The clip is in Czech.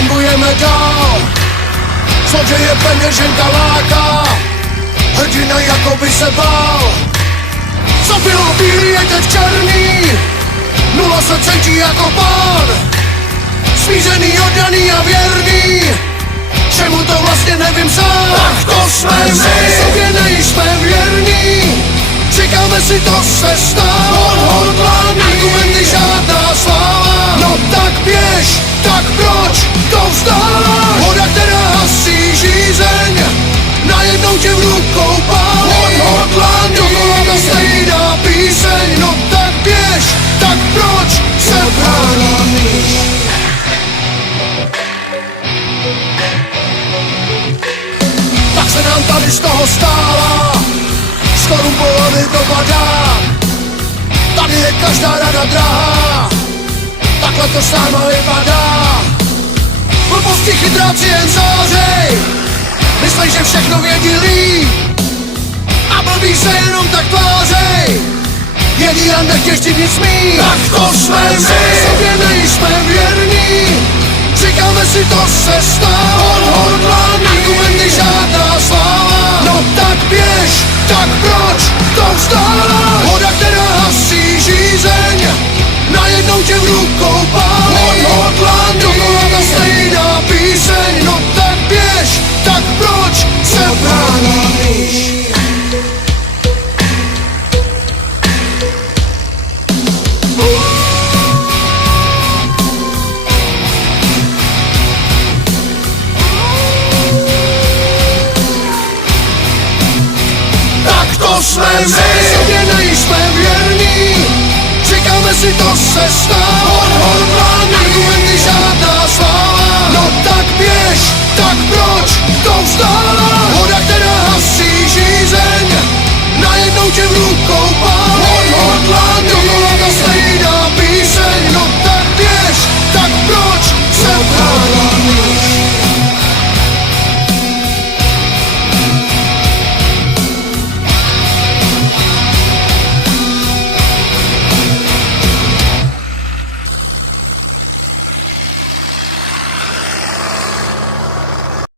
bombujeme dál. Zloděje peněženka láká, hrdina jako by se bál. Co bylo bílý je teď černý, nula se cítí jako pán. Smířený, oddaný a věrný, čemu to vlastně nevím sám. Tak to jsme my, sobě nejsme věrní, říkáme si to se stalo. Odhodlaný, argumenty žádná sláva. No tak běž, tak proč to vzdáváš? Voda, která hasí žízeň, najednou tě v rukou pálí. Odhodlaný, dokola ta stejná píseň. No tak běž, tak proč se bráníš? Tak se nám tady z toho stála, skorumpovaný dopadá. Tady je každá rada drahá, takhle to s náma vypadá. Blbosti chytráci jen zářej, myslej, že všechno vědí líp, a blbý se jenom tak tvářej, jedí a nechtěš ti nic mít. Tak to jsme my, sobě nejsme věrní, říkáme si to se stalo. Odhodlaný, argumenty žádná sláva. No tak běž, tak proč to vzdáváš? Voda, která hasí žízeň, najednou tě v rukou pálí. Odhodlaný, dokola ta stejná píseň. No tak běž, tak proč se bráníš? Jsme my, sobě nejsme věrní, říkáme si to se stalo. Odhodlaný, argumenty žádná sláva. No tak běž, tak proč to vzdáváš? Voda, která hasí žízeň, najednou tě v rukou pálí. Odhodlaný, dokola ta stejná píseň. No tak běž, tak proč se bráníš?